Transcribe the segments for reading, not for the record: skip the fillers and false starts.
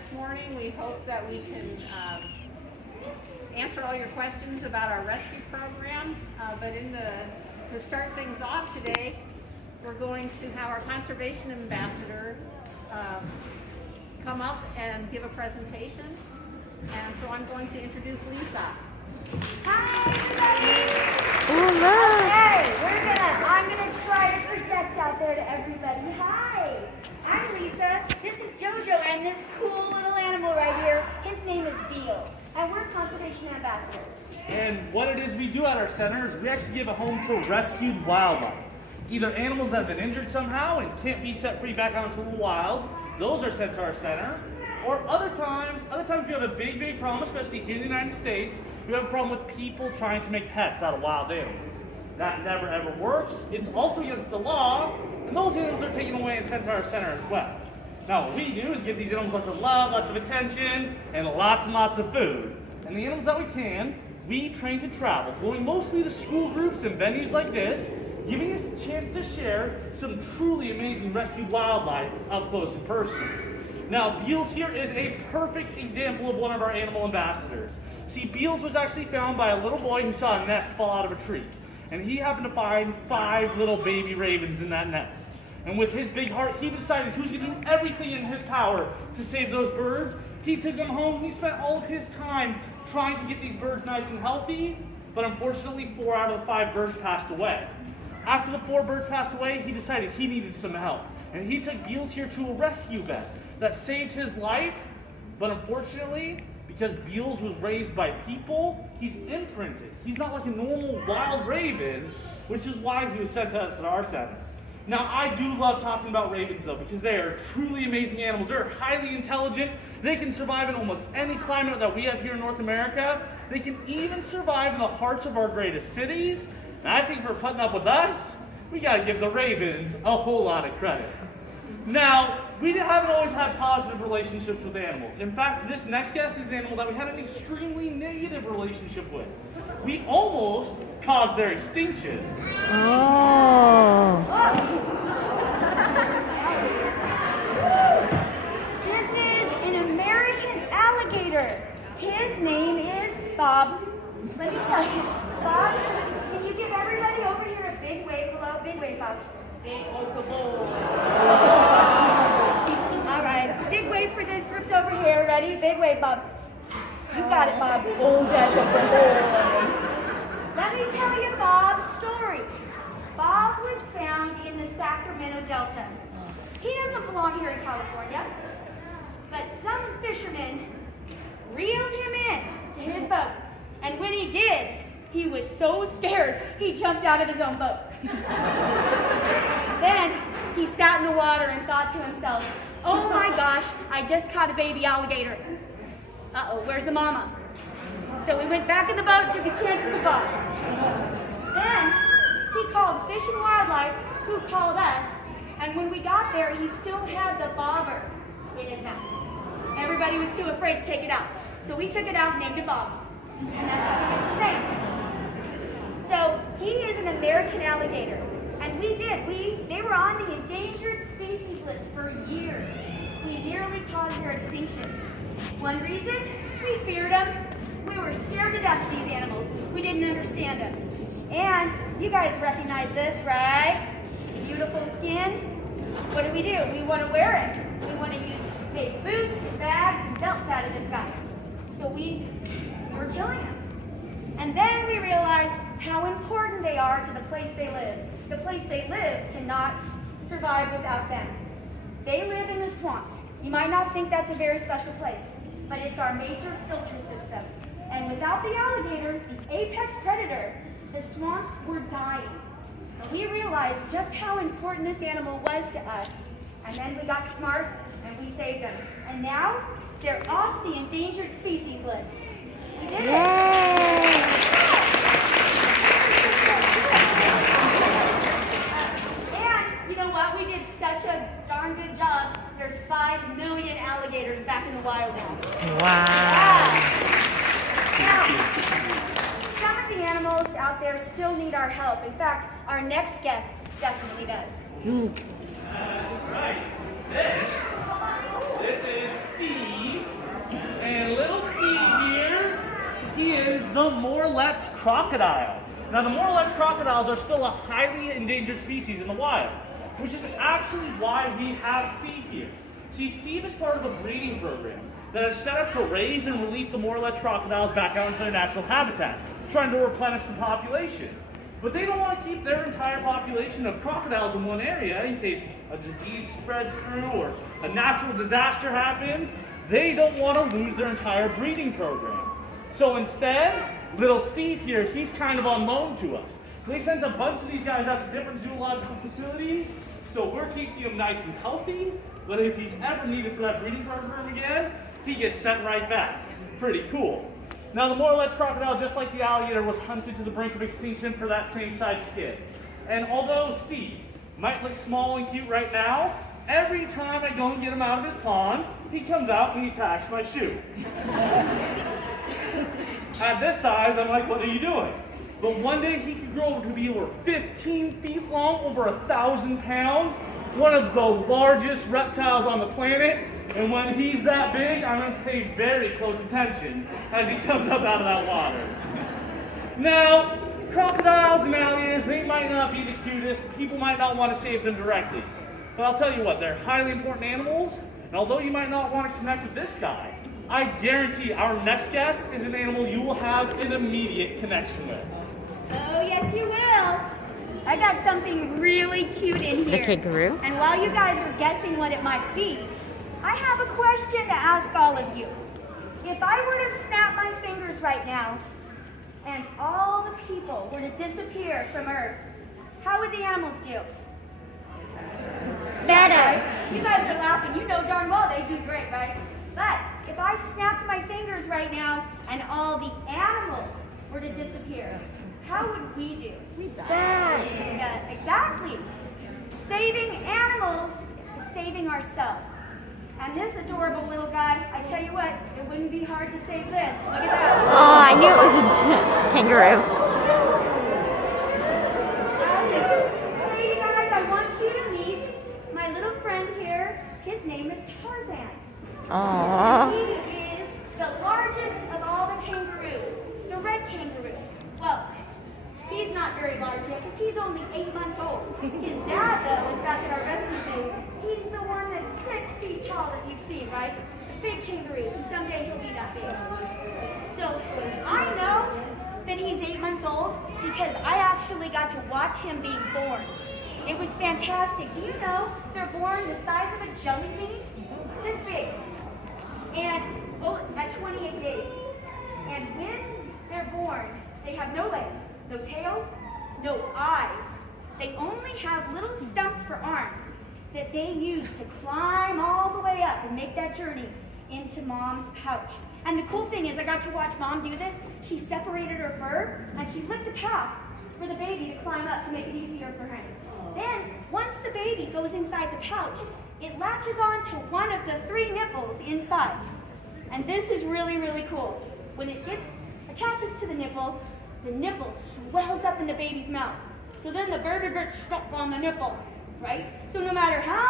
this morning. We hope that we can answer all your questions about our rescue program. But to start things off today, we're going to have our conservation ambassador come up and give a presentation. And so I'm going to introduce Lisa. Hi, everybody. I'm gonna try to project out there to everybody. Hi, I'm Lisa. This is Jojo, and this cool little animal right here, his name is Beal, and we're conservation ambassadors. And what it is we do at our center is we actually give a home to rescued wildlife. Either animals that have been injured somehow and can't be set free back out into the wild, those are sent to our center. Or other times we have a big problem, especially here in the United States, we have a problem with people trying to make pets out of wild animals. That never ever works. It's also against the law, and those animals are taken away and sent to our center as well. Now what we do is give these animals lots of love, lots of attention, and lots of food. And the animals that we can, we train to travel, going mostly to school groups and venues like this, giving us a chance to share some truly amazing rescued wildlife up close and personal. Now, Beals here is a perfect example of one of our animal ambassadors. See, Beals was actually found by a little boy who saw a nest fall out of a tree. And he happened to find 5 little baby ravens in that nest. And with his big heart, he decided he was going to do everything in his power to save those birds. He took them home and he spent all of his time trying to get these birds nice and healthy. But unfortunately, 4 out of the 5 birds passed away. After the 4 birds passed away, he decided he needed some help. And he took Beals here to a rescue vet that saved his life, but unfortunately, because Beals was raised by people, he's imprinted. He's not like a normal wild raven, which is why he was sent to us at our center. Now, I do love talking about ravens though, because they are truly amazing animals. They're highly intelligent. They can survive in almost any climate that we have here in North America. They can even survive in the hearts of our greatest cities. And I think for putting up with us, we gotta give the ravens a whole lot of credit. Now, we haven't always had positive relationships with animals. In fact, this next guest is an animal that we had an extremely negative relationship with. We almost caused their extinction. Oh. This is an American alligator. His name is Bob. Let me tell you, Bob, can you give everybody over here a big wave? Hello, big wave, Bob. Big wave. All right, big wave for this group's over here. Ready? Big wave, Bob. You got it, Bob. Oh, that's a good boy. Let me tell you Bob's story. Bob was found in the Sacramento Delta. He doesn't belong here in California, but some fishermen reeled him in to his boat. And when he did, he was so scared, he jumped out of his own boat. Then he sat in the water and thought to himself, oh my gosh, I just caught a baby alligator. Uh-oh, where's the mama? So he went back in the boat, took his chances with Bob. Then he called Fish and Wildlife, who called us, and when we got there, he still had the bobber in his mouth. Everybody was too afraid to take it out. So we took it out and named it Bob. And that's how he gets his name. So he is an American alligator. And they were on the endangered species list for years. We nearly caused their extinction. One reason, we feared them. We were scared to death of these animals. We didn't understand them. And you guys recognize this, right? Beautiful skin. What do? We want to wear it. We want to make boots and bags and belts out of this guy. So we were killing them. And then we realized how important they are to the place they live. The place they live cannot survive without them. They live in the swamps. You might not think that's a very special place, but it's our major filter system. And without the alligator, the apex predator, the swamps were dying. And we realized just how important this animal was to us. And then we got smart and we saved them. And now they're off the endangered species list. We did it. And you know what? We did such a darn good job. There's 5 million alligators back in the wild now. Wow. Now, some of the animals out there still need our help. In fact, our next guest definitely does. Right. This is Steve. And little Steve here, he is the Morlet's crocodile. Now the Morlet's crocodiles are still a highly endangered species in the wild, which is actually why we have Steve here. See, Steve is part of a breeding program that is set up to raise and release the Morlet's crocodiles back out into their natural habitat, trying to replenish the population. But they don't want to keep their entire population of crocodiles in one area in case a disease spreads through or a natural disaster happens. They don't want to lose their entire breeding program. So instead, little Steve here, he's kind of on loan to us. They sent a bunch of these guys out to different zoological facilities, so we're keeping him nice and healthy, but if he's ever needed for that breeding program again, he gets sent right back. Pretty cool. Now the Morlet's crocodile, just like the alligator, was hunted to the brink of extinction for that same side skin. And although Steve might look small and cute right now, every time I go and get him out of his pond, he comes out and he attacks my shoe. At this size, I'm like, what are you doing? But one day he could grow to be over 15 feet long, over 1,000 pounds, one of the largest reptiles on the planet. And when he's that big, I'm going to pay very close attention as he comes up out of that water. Now, crocodiles and alligators, they might not be the cutest. People might not want to save them directly. But I'll tell you what, they're highly important animals. And although you might not want to connect with this guy, I guarantee our next guest is an animal you will have an immediate connection with. Oh, yes, you will. I got something really cute in here. The kangaroo? And while you guys are guessing what it might be, I have a question to ask all of you. If I were to snap my fingers right now and all the people were to disappear from Earth, how would the animals do? Better. You guys are laughing. You know darn well they do great, right? But if I snapped my fingers right now and all the animals were to disappear, how would we do? Bad. Exactly. Saving animals is saving ourselves. And this adorable little guy, I tell you what, it wouldn't be hard to save this. Look at that. Oh, I knew it was a kangaroo. Lady guys, I want you to meet my little friend here. His name is Tarzan. Aww. He is the largest of all the kangaroos, the red kangaroo. Well, he's not very large yet because he's only 8 months old. His dad, though, is back at our rescue zoo. He's the one that's 6 feet tall that you've seen, right? Big kangaroos, and someday he'll be that big. So I know that he's 8 months old because I actually got to watch him being born. It was fantastic. Do you know they're born the size of a jelly bean? This big. And at 28 days. And when they're born, they have no legs, no tail, no eyes. They only have little stumps for arms that they use to climb all the way up and make that journey into mom's pouch. And the cool thing is I got to watch mom do this. She separated her fur and she lit the path for the baby to climb up to make it easier for him. Then, once the baby goes inside the pouch, it latches on to one of the 3 nipples inside. And this is really, really cool. When it attaches to the nipple swells up in the baby's mouth. So then the baby gets stuck on the nipple, right? So no matter how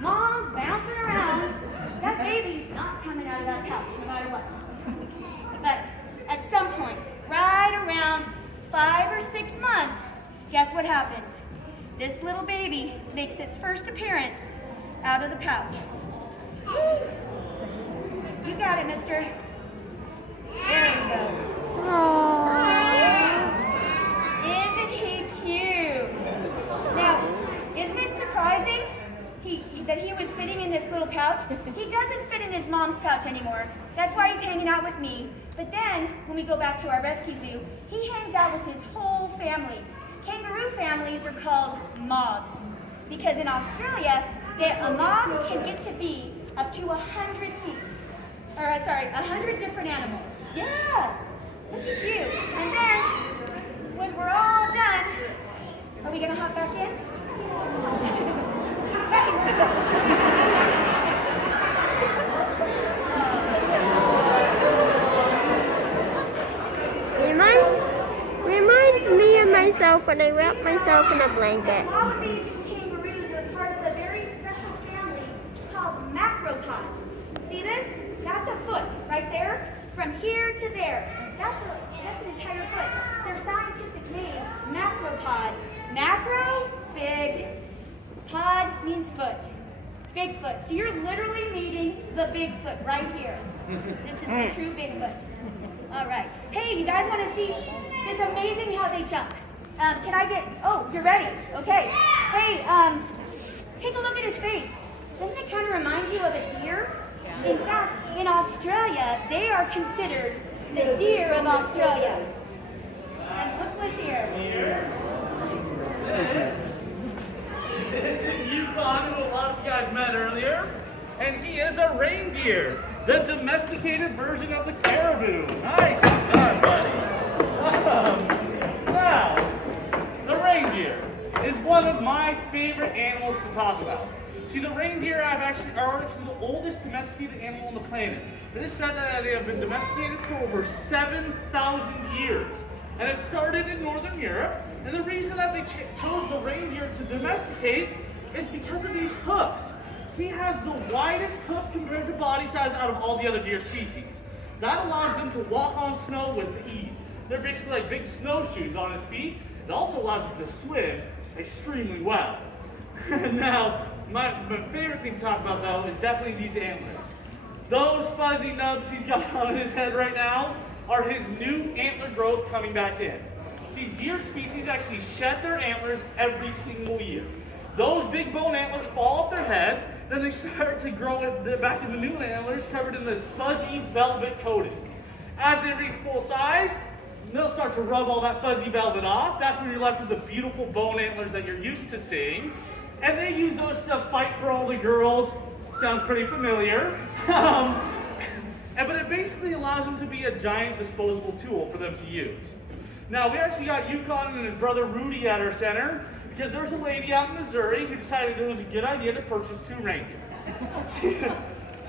mom's bouncing around, that baby's not coming out of that pouch, no matter what. But at some point, right around 5 or 6 months, guess what happens? This little baby makes its first appearance out of the pouch. You got it, mister. There you go. Aww. Isn't he cute? Now, isn't it surprising that he was fitting in this little pouch? He doesn't fit in his mom's pouch anymore. That's why he's hanging out with me. But then, when we go back to our rescue zoo, he hangs out with his whole family. Kangaroo families are called mobs because in Australia, a mob can get to be up to 100 feet. 100 different animals. Yeah, look at you. And then, when we're all done, are we gonna hop back in? Back Reminds me of myself when I wrap myself in a blanket. All of these kangaroos are part of a very special family called macropods. See this? That's a foot right there, from here to there. That's an entire foot. Their scientific name, macropod. Macro, big. Pod means foot. Bigfoot. So you're literally meeting the Bigfoot right here. This is the true Bigfoot. All right. Hey, you guys want to see? It's amazing how they jump. Can I get? Oh, you're ready. Okay. Hey, take a look at his face. Doesn't it kind of remind you of a deer? In fact, in Australia, they are considered the deer of Australia. And look what's here. This is Yukon, who a lot of you guys met earlier, and he is a reindeer, the domesticated version of the caribou. Nice done, buddy. Now, the reindeer is one of my favorite animals to talk about. See, the reindeer are actually the oldest domesticated animal on the planet. It is said that they have been domesticated for over 7,000 years. And it started in Northern Europe. And the reason that they chose the reindeer to domesticate is because of these hoofs. He has the widest hoof compared to body size out of all the other deer species. That allows them to walk on snow with ease. They're basically like big snowshoes on its feet. It also allows them to swim extremely well. Now, my favorite thing to talk about though is definitely these antlers. Those fuzzy nubs he's got on his head right now are his new antler growth coming back in. See, deer species actually shed their antlers every single year. Those big bone antlers fall off their head, then they start to grow back into new antlers covered in this fuzzy velvet coating. As they reach full size, they'll start to rub all that fuzzy velvet off. That's when you're left with the beautiful bone antlers that you're used to seeing. And they use those to fight for all the girls. Sounds pretty familiar. But it basically allows them to be a giant disposable tool for them to use. Now, we actually got Yukon and his brother Rudy at our center because there was a lady out in Missouri who decided it was a good idea to purchase 2 reindeer.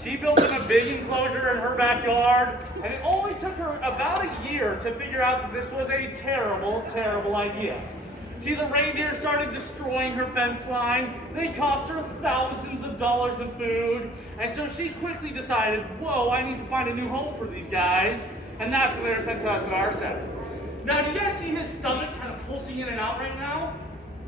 She built them a big enclosure in her backyard, and it only took her about a year to figure out that this was a terrible, terrible idea. See, the reindeer started destroying her fence line. They cost her thousands of dollars in food. And so she quickly decided, whoa, I need to find a new home for these guys. And that's when they were sent to us at our center. Now, do you guys see his stomach kind of pulsing in and out right now?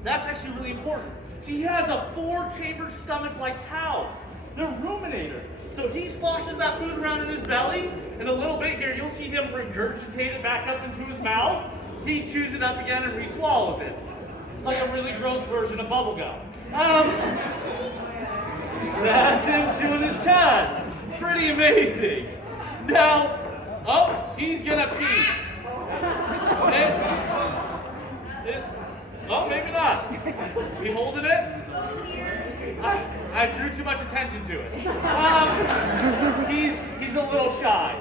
That's actually really important. See, he has a 4-chambered stomach like cows. They're ruminators. So he sloshes that food around in his belly. In a little bit here, you'll see him regurgitate it back up into his mouth. He chews it up again and re-swallows it. It's like a really gross version of bubblegum. That's him chewing his cud. Pretty amazing. Now, oh, he's gonna pee. Oh, maybe not. We holding it? I drew too much attention to it. He's a little shy.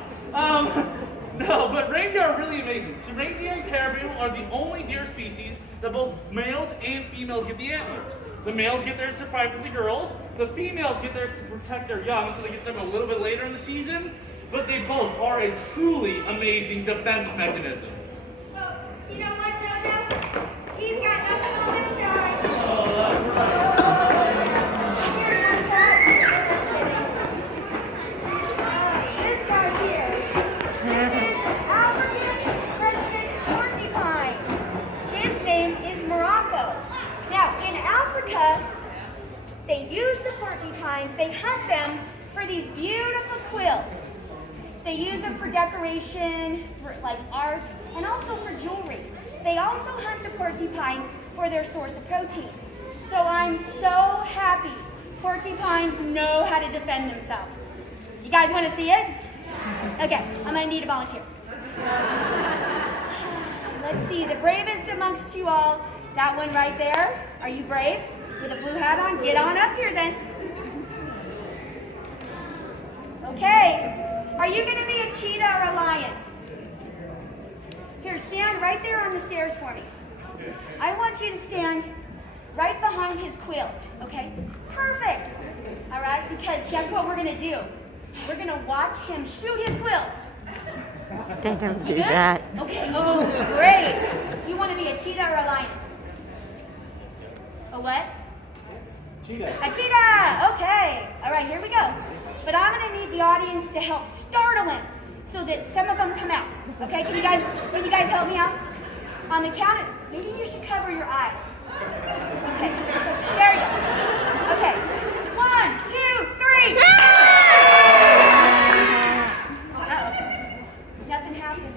No, but reindeer are really amazing. So reindeer and caribou are the only deer species that both males and females get the antlers. The males get theirs to fight for the girls. The females get theirs to protect their young, so they get them a little bit later in the season. But they both are a truly amazing defense mechanism. Well, you know what, Jojo? He's got nothing on this guy. Oh, that's right. This guy here. This is African crested porcupine. His name is Morocco. Now, in Africa, they use the porcupines, they hunt them for these beautiful quills. They use them for decoration, for like art, and also for jewelry. They also hunt the porcupine for their source of protein. So I'm so happy porcupines know how to defend themselves. You guys want to see it? Okay, I'm gonna need a volunteer. Let's see, the bravest amongst you all, that one right there. Are you brave? With a blue hat on? Get on up here then. Okay. Are you going to be a cheetah or a lion? Here, stand right there on the stairs for me. I want you to stand right behind his quills, okay? Perfect. All right, because guess what we're going to do? We're going to watch him shoot his quills. They don't You do good? that. Okay, oh, great. Do you want to be a cheetah or a lion? A what? Cheetah. A cheetah! Okay. All right, here we go. But I'm going to need the audience to help startle him so that some of them come out. Okay, can you guys help me out? On the count of, maybe you should cover your eyes. Okay, there you go. Okay, 1, 2, 3. Uh-oh. Nothing happened.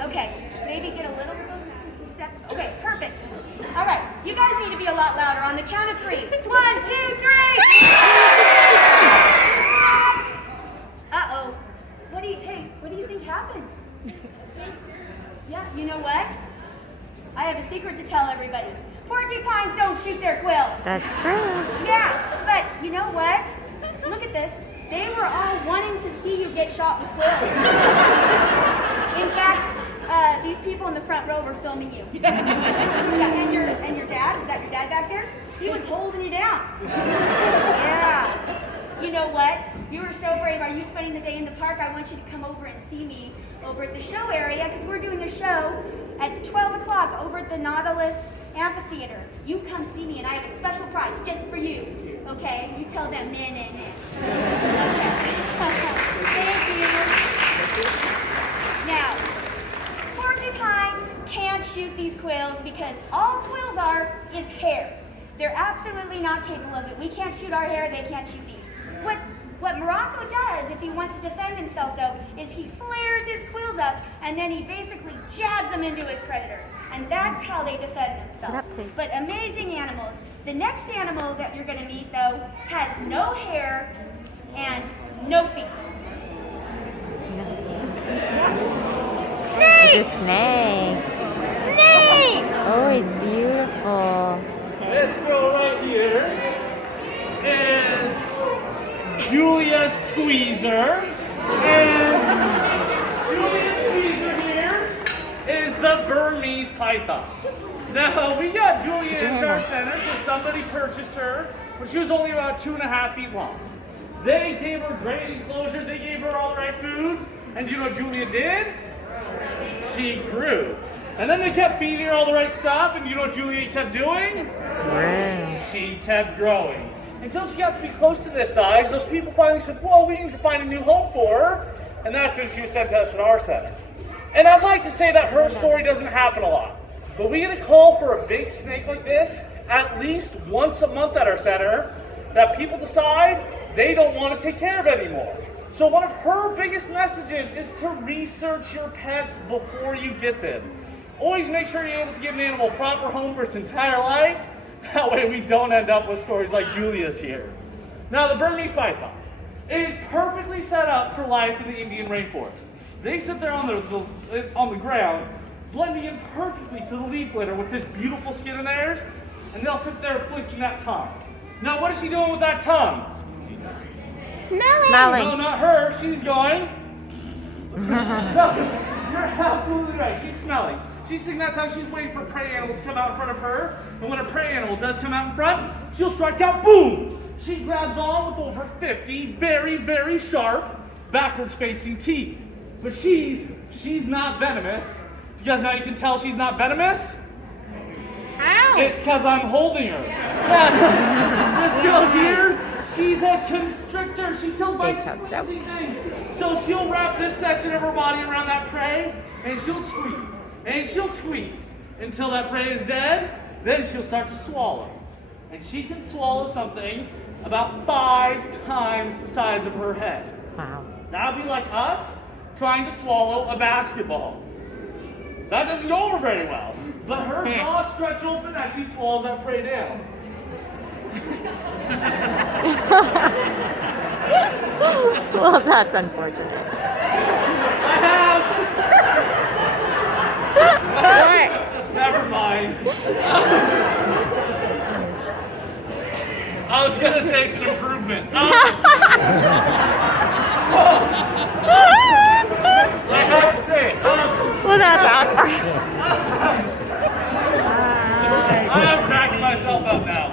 Okay, maybe get a little bit of just a step. Okay, perfect. All right, you guys need to be a lot louder on the count of 3. 1, 2, 3. Uh-oh. What do you think happened? Yeah, you know what? I have a secret to tell everybody. Porcupines don't shoot their quills. That's true. Yeah, but you know what? Look at this. They were all wanting to see you get shot with quills. In fact, these people in the front row were filming you. Yeah, and your dad, is that your dad back there? He was holding you down. Yeah. You know what? You were so brave. Are you spending the day in the park? I want you to come over and see me over at the show area because we're doing a show at 12 o'clock over at the Nautilus Amphitheater. You come see me and I have a special prize just for you. Okay? You tell them nah, nah, nah. Okay. Thank you. Now, porcupines can't shoot these quills because all quills are is hair. They're absolutely not capable of it. We can't shoot our hair, they can't shoot these. What Morocco does, if he wants to defend himself though, is he flares his quills up and then he basically jabs them into his predators. And that's how they defend themselves. But amazing animals. The next animal that you're gonna meet though has no hair and no feet. It's a snake. Snake! Oh, he's beautiful. This girl right here is Julia Squeezer. And Julia Squeezer here is the Burmese Python. Now, we got Julia into our center because somebody purchased her when she was only about 2.5 feet long. They gave her great enclosure, they gave her all the right foods, and you know what Julia did? She grew. And then they kept feeding her all the right stuff, and you know what Julia kept doing? She kept growing. Until she got to be close to this size, those people finally said, whoa, we need to find a new home for her. And that's when she was sent to us at our center. And I'd like to say that her story doesn't happen a lot. But we get a call for a big snake like this at least once a month at our center that people decide they don't want to take care of anymore. So one of her biggest messages is to research your pets before you get them. Always make sure you're able to give an animal a proper home for its entire life. That way we don't end up with stories like Julia's here. Now the Burmese Python is perfectly set up for life in the Indian rainforest. They sit there on the ground, blending in perfectly to the leaf litter with this beautiful skin of theirs, and they'll sit there flicking that tongue. Now what is she doing with that tongue? Smelling! No, not her. She's going. No, you're absolutely right. She's smelling. She's sticking that tongue. She's waiting for prey animals to come out in front of her. And when a prey animal does come out in front, she'll strike out. Boom! She grabs on with over 50 very, very sharp, backwards-facing teeth. But she's not venomous. You guys know how you can tell she's not venomous? Ow! It's because I'm holding her. This girl here, she's a constrictor. She kills by squeezing things. So she'll wrap this section of her body around that prey, and she'll squeeze. And she'll squeeze until that prey is dead. Then she'll start to swallow. And she can swallow something about 5 times the size of her head. Wow. That would be like us trying to swallow a basketball. That doesn't go over very well. But her jaws stretch open as she swallows that prey down. Well, that's unfortunate. I have. What? Never mind. I was gonna say it's an improvement. I have to say it. Well, that's awkward. I'm cracking myself up now.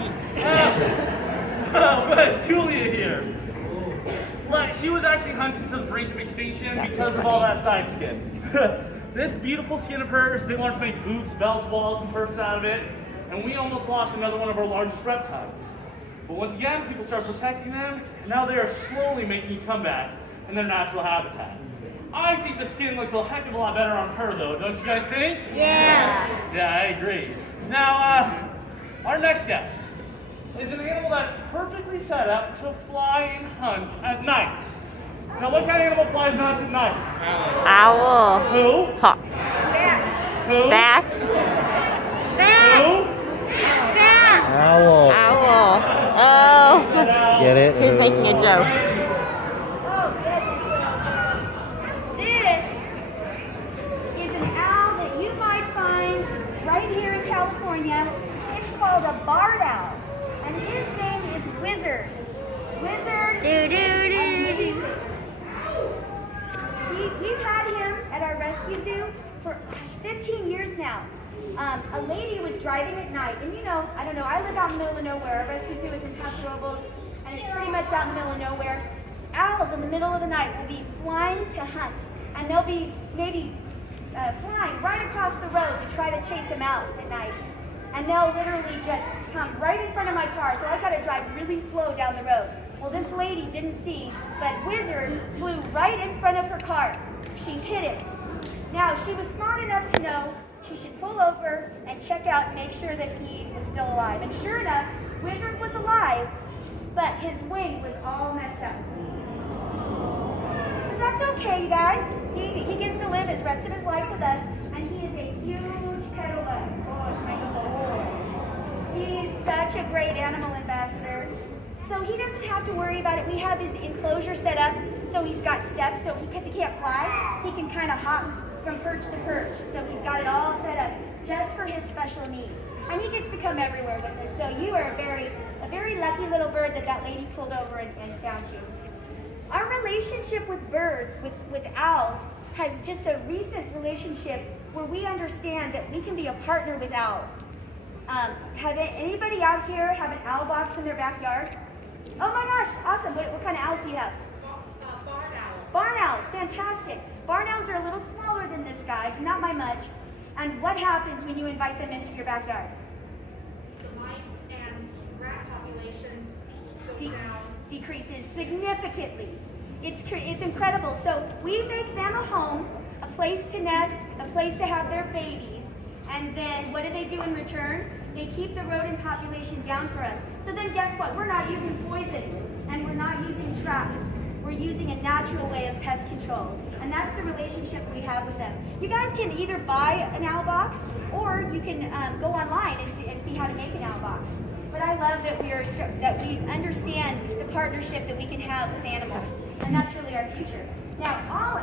But Julia here. Like, she was actually hunted to the brink of extinction because of all that side skin. This beautiful skin of hers, they wanted to make boots, belts, walls, and purses out of it. and we almost lost another one of our largest reptiles. But once again, people started protecting them, and now they are slowly making a comeback in their natural habitat. I think the skin looks a heck of a lot better on her, though, don't you guys think? Yeah. Yeah, I agree. Now, our next guest is an animal that's perfectly set up to fly and hunt at night. Now, what kind of animal flies and hunts at night? Owl. Who? Hawk. Who? Bat. Bat. Who? Bat. Owl. Owl. Oh. Get it? He's making a joke. Oh, goodness. This is an owl that you might find right here in California. It's called a barred owl, and his name is Wizard. Wizard. Do, do, do, do. We've had him at our rescue zoo for 15 years now. A lady was driving at night, and you know, I don't know, I live out in the middle of nowhere. Our rescue zoo is in Paso Robles, and it's pretty much out in the middle of nowhere. Owls in the middle of the night will be flying to hunt, and they'll be maybe flying right across the road to try to chase a mouse at night. And they'll literally just come right in front of my car, so I gotta drive really slow down the road. Well, this lady didn't see, but Wizard flew right in front of her car. She hit him. Now, she was smart enough to know she should pull over and check out and make sure that he was still alive. And sure enough, Wizard was alive, but his wing was all messed up. But that's okay, you guys. He gets to live his rest of his life with us, and he is a huge kettle bug. Oh, it's my boy. He's such a great animal ambassador. So he doesn't have to worry about it. We have his enclosure set up so he's got steps, so because he can't fly, he can kind of hop from perch to perch. So he's got it all set up just for his special needs. And he gets to come everywhere with us. So you are a very lucky little bird that lady pulled over and found you. Our relationship with birds, with owls, has just a recent relationship where we understand that we can be a partner with owls. Have anybody out here have an owl box in their backyard? Oh my gosh, awesome. What kind of owls do you have? Barn owl. Barn owls, fantastic. Barn owls are a little smaller than this guy, not by much. And what happens when you invite them into your backyard? The mice and rat population goes down. Decreases significantly. It's incredible. So we make them a home, a place to nest, a place to have their babies. And then what do they do in return? They keep the rodent population down for us. So then guess what? We're not using poisons and we're not using traps. We're using a natural way of pest control. And that's the relationship we have with them. You guys can either buy an owl box or you can go online and see how to make an owl box. But I love that we understand the partnership that we can have with animals. And that's really our future. Now, all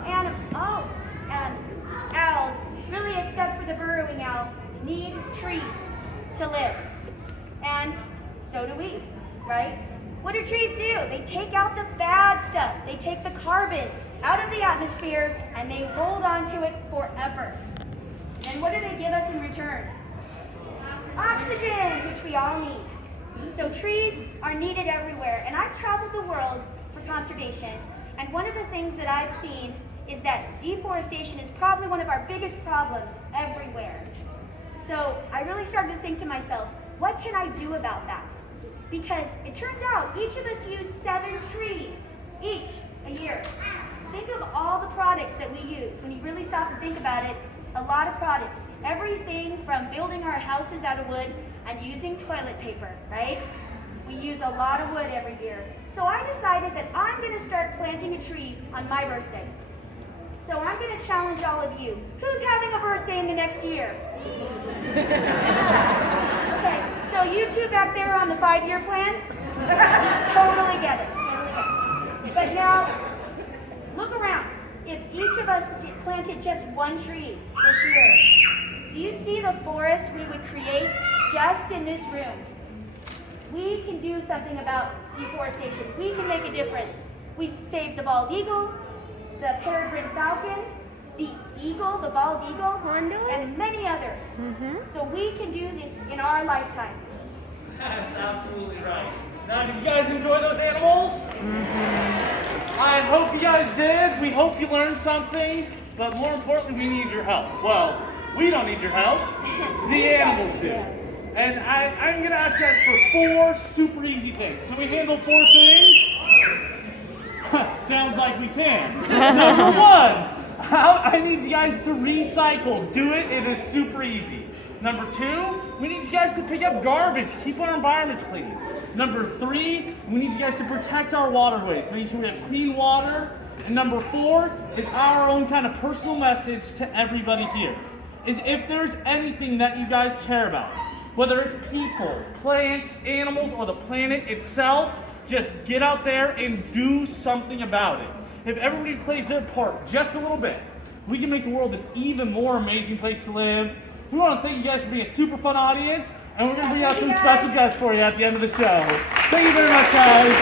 owls, really except for the burrowing owl, need trees to live. And so do we, right? What do trees do? They take out the bad stuff. They take the carbon out of the atmosphere and they hold onto it forever. And what do they give us in return? Oxygen, which we all need. So trees are needed everywhere. And I've traveled the world for conservation. And one of the things that I've seen is that deforestation is probably one of our biggest problems everywhere. So I really started to think to myself, what can I do about that? Because it turns out each of us use 7 trees each a year. Think of all the products that we use. When you really stop and think about it, a lot of products. Everything from building our houses out of wood and using toilet paper, right? We use a lot of wood every year. So I decided that I'm going to start planting a tree on my birthday. So I'm going to challenge all of you. Who's having a birthday in the next year? Okay, so you two back there on the 5-year plan? Totally get it. Totally get it. But now, look around. If each of us planted just 1 tree this year, do you see the forest we would create just in this room? We can do something about deforestation. We can make a difference. We've saved the bald eagle, the peregrine falcon, the eagle, the bald eagle, and many others. So we can do this in our lifetime. That's absolutely right. Now, did you guys enjoy those animals? I hope you guys did. We hope you learned something, but more importantly, we need your help. Well, we don't need your help. The animals do. And I'm gonna ask you guys for 4 super easy things. Can we handle 4 things? Sounds like we can. Number 1, I need you guys to recycle. Do it, it is super easy. Number 2, we need you guys to pick up garbage, keep our environments clean. Number 3, we need you guys to protect our waterways, make sure we have clean water. And number 4 is our own kind of personal message to everybody here. Is if there's anything that you guys care about, whether it's people, plants, animals, or the planet itself, just get out there and do something about it. If everybody plays their part just a little bit, we can make the world an even more amazing place to live. We want to thank you guys for being a super fun audience, and we're going to bring out some special guests for you at the end of the show. Thank you very much, guys.